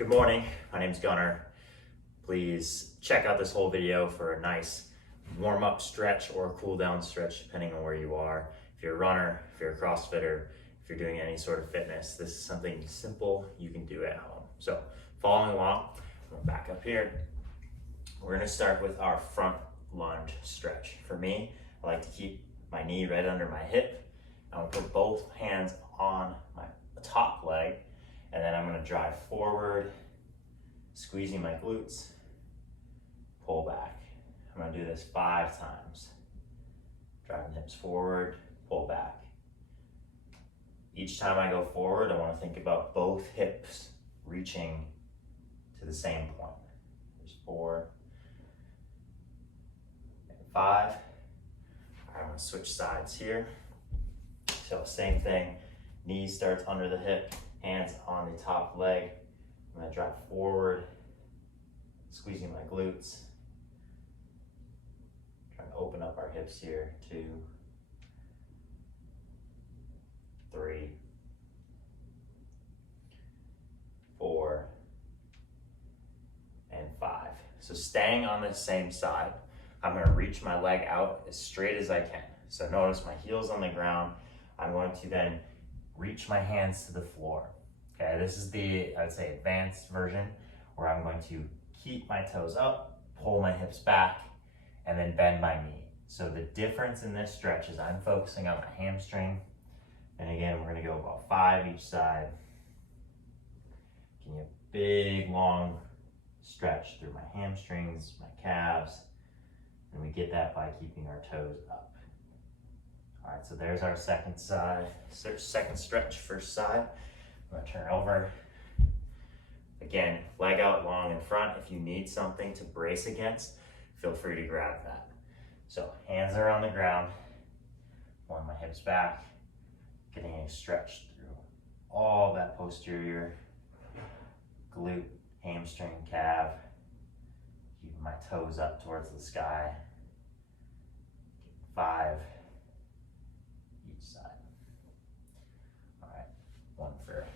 Good morning, my name's Gunnar. Please check out this whole video for a nice warm-up stretch or cool down stretch depending on where you are. If you're a runner, if you're a CrossFitter, if you're doing any sort of fitness, this is something simple you can do at home. So following along, I'm gonna back up here. We're gonna start with our front lunge stretch. For me, I like to keep my knee right under my hip. I'm gonna put both hands on my top leg, and then I'm gonna drive forward, squeezing my glutes, pull back. I'm gonna do this 5 times. Driving hips forward, pull back. Each time I go forward, I wanna think about both hips reaching to the same point. There's 4 and 5. I'm gonna switch sides here. So same thing, knee starts under the hip, hands on the top leg. I'm gonna drive forward, squeezing my glutes. Trying to open up our hips here. 2, 3, 4, and 5. So staying on the same side, I'm gonna reach my leg out as straight as I can. So notice my heel's on the ground. I'm going to then reach my hands to the floor. Okay, this is the, I would say, advanced version where I'm going to keep my toes up, pull my hips back, and then bend my knee. So the difference in this stretch is I'm focusing on my hamstring. And again, we're gonna go about 5 each side. Getting a big, long stretch through my hamstrings, my calves, and we get that by keeping our toes up. All right, so there's our second stretch, first side. I'm gonna turn over. Again, leg out long in front. If you need something to brace against, feel free to grab that. So hands are on the ground, pulling my hips back, getting a stretch through all that posterior glute, hamstring, calf, keeping my toes up towards the sky. 5 each side. All right, 1 for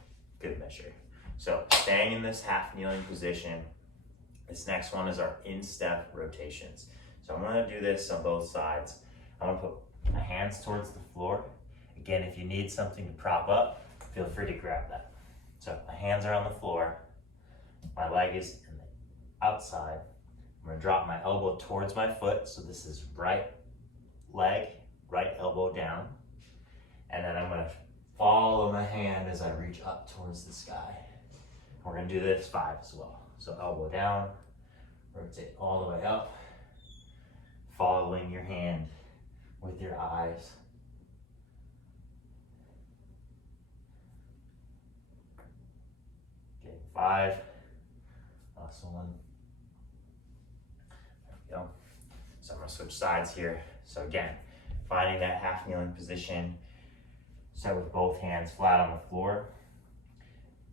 good measure. So staying in this half kneeling position, this next one is our instep rotations. So I'm gonna do this on both sides. I'm gonna put my hands towards the floor. Again, if you need something to prop up, feel free to grab that. So my hands are on the floor, my leg is in the outside. I'm gonna drop my elbow towards my foot. So this is right leg, right elbow down. And then I'm gonna follow my hand as I reach up towards the sky. We're gonna do this 5 as well. So elbow down, rotate all the way up, following your hand with your eyes. Okay, 5, last one. There we go. So I'm gonna switch sides here. So again, finding that half kneeling position. Start with both hands flat on the floor.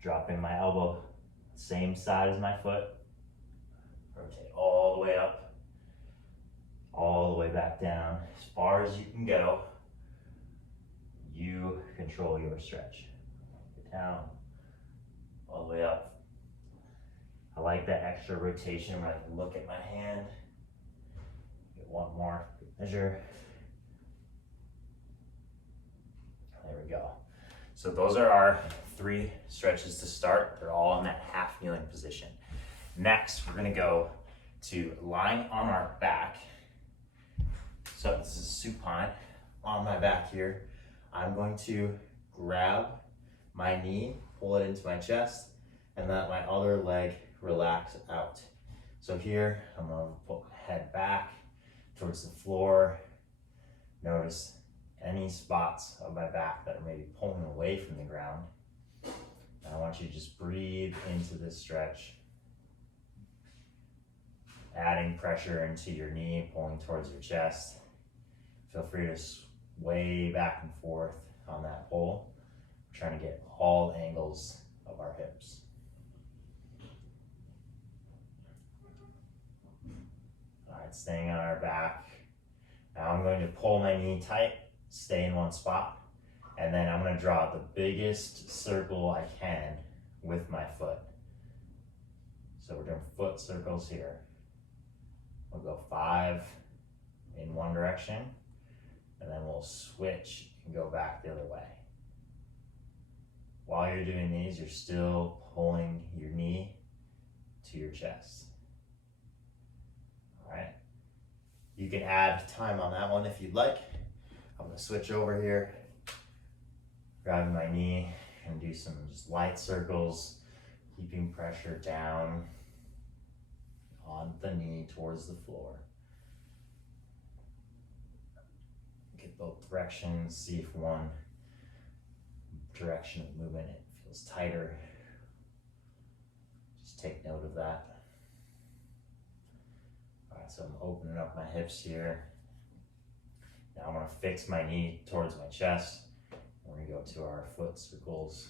Dropping my elbow same side as my foot. Rotate all the way up, all the way back down, as far as you can go. You control your stretch. Get down, all the way up. I like that extra rotation where I can look at my hand. Get 1 more, good measure. There we go. So those are our 3 stretches to start. They're all in that half kneeling position. Next, we're gonna go to lying on our back. So this is supine. On my back here, I'm going to grab my knee, pull it into my chest, and let my other leg relax out. So here, I'm gonna put my head back towards the floor. Notice any spots of my back that are maybe pulling away from the ground. And I want you to just breathe into this stretch. Adding pressure into your knee, pulling towards your chest. Feel free to sway back and forth on that pull. We're trying to get all angles of our hips. All right, staying on our back. Now I'm going to pull my knee tight, stay in one spot, and then I'm gonna draw the biggest circle I can with my foot. So we're doing foot circles here. We'll go 5 in one direction, and then we'll switch and go back the other way. While you're doing these, you're still pulling your knee to your chest. All right. You can add time on that one if you'd like. I'm gonna switch over here, grab my knee, and do some just light circles, keeping pressure down on the knee towards the floor. Get both directions, see if one direction of movement it feels tighter. Just take note of that. All right, so I'm opening up my hips here. Now I'm gonna fix my knee towards my chest. We're gonna go to our foot circles.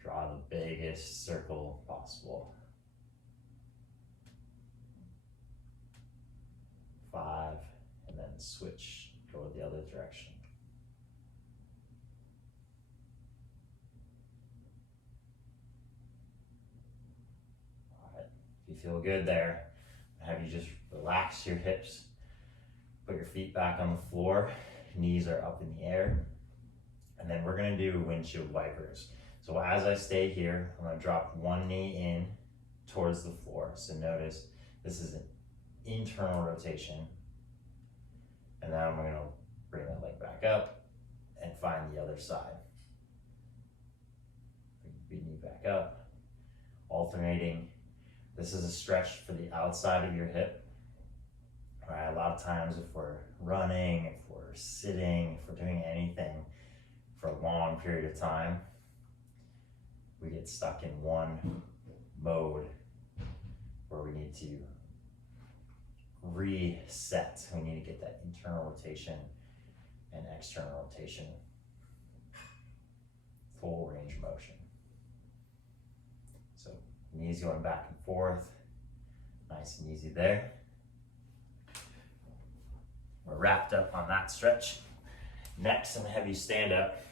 Draw the biggest circle possible. 5, and then switch, go the other direction. All right, if you feel good there, have you just relax your hips, put your feet back on the floor, knees are up in the air, and then we're gonna do windshield wipers. So as I stay here, I'm gonna drop one knee in towards the floor. So notice this is an internal rotation. And now I'm gonna bring that leg back up and find the other side. Bring the knee back up, alternating. This is a stretch for the outside of your hip. All right, a lot of times if we're running, if we're sitting, if we're doing anything for a long period of time, we get stuck in one mode where we need to reset. We need to get that internal rotation and external rotation, full range of motion. So knees going back and forth, nice and easy there. We're wrapped up on that stretch. Next, I'm gonna have you stand up,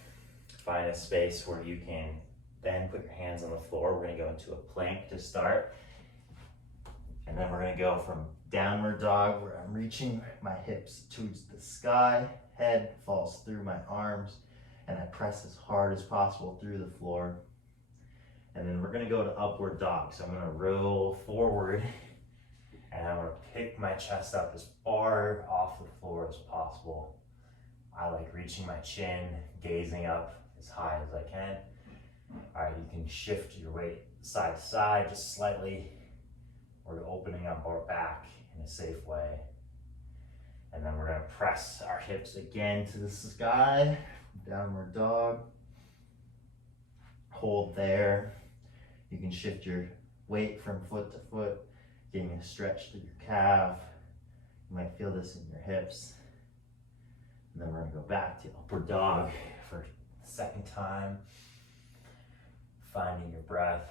find a space where you can then put your hands on the floor. We're gonna go into a plank to start. And then we're gonna go from downward dog, where I'm reaching my hips towards the sky, head falls through my arms, and I press as hard as possible through the floor. And then we're gonna go to upward dog. So I'm gonna roll forward, and I'm gonna pick my chest up as far off the floor as possible. I like reaching my chin, gazing up as high as I can. All right, you can shift your weight side to side just slightly. We're opening up our back in a safe way. And then we're gonna press our hips again to the sky, downward dog. Hold there. You can shift your weight from foot to foot, getting a stretch through your calf. You might feel this in your hips. And then we're gonna go back to upward dog for the second time. Finding your breath.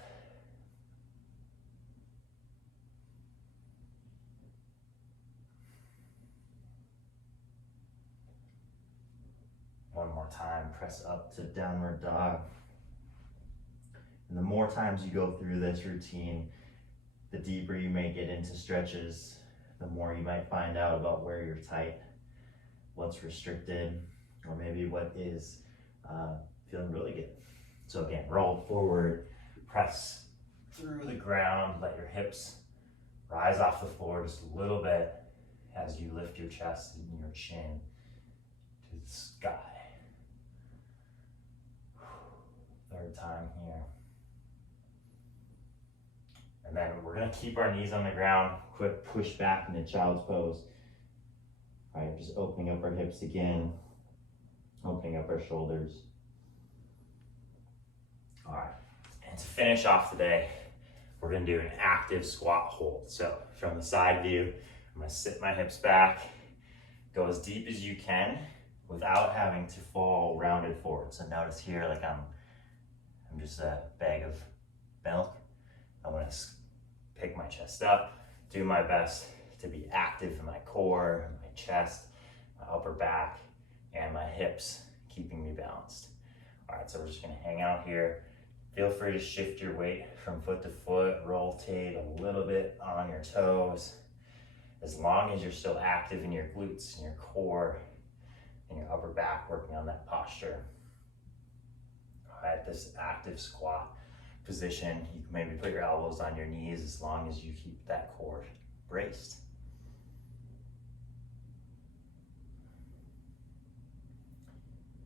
One more time, press up to downward dog. And the more times you go through this routine, the deeper you may get into stretches, the more you might find out about where you're tight, what's restricted, or maybe what is feeling really good. So again, roll forward, press through the ground, let your hips rise off the floor just a little bit as you lift your chest and your chin to the sky. Third time here. And then we're gonna keep our knees on the ground, quick push back into child's pose. All right, just opening up our hips again, opening up our shoulders. All right, and to finish off the day, we're gonna do an active squat hold. So from the side view, I'm gonna sit my hips back, go as deep as you can without having to fall rounded forward. So notice here, like I'm just a bag of milk. I'm gonna pick my chest up, do my best to be active in my core, my chest, my upper back, and my hips, keeping me balanced. All right, so we're just gonna hang out here, Feel free to shift your weight from foot to foot, rotate a little bit on your toes, as long as you're still active in your glutes and your core and your upper back, working on that posture. All right, this active squat position, you can maybe put your elbows on your knees as long as you keep that core braced.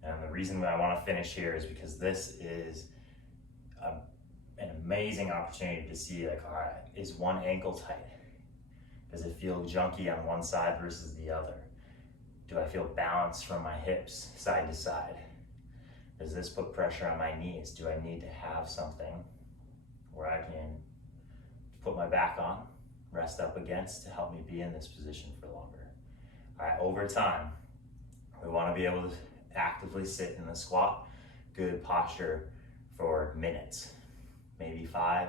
And the reason I want to finish here is because this is an amazing opportunity to see, like, all right, is one ankle tight? Does it feel junky on one side versus the other? Do I feel balance from my hips side to side? Does this put pressure on my knees? Do I need to have something where I can put my back on, rest up against to help me be in this position for longer? All right, over time, we want to be able to actively sit in the squat, good posture for minutes, maybe 5,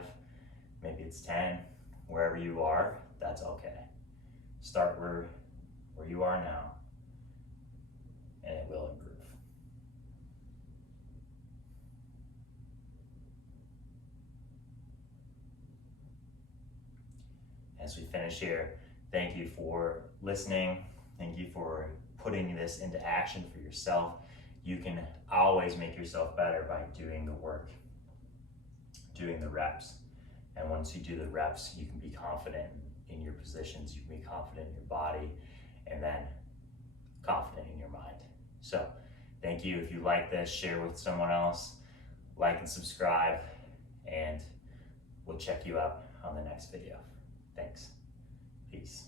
maybe it's 10, wherever you are, that's okay. Start where you are now, and it will improve. As we finish here, thank you for listening. Thank you for putting this into action for yourself. You can always make yourself better by doing the work, doing the reps. And once you do the reps, you can be confident in your positions, you can be confident in your body, and then confident in your mind. So thank you. If you like this, share with someone else, like and subscribe, and we'll check you out on the next video. Thanks. Peace.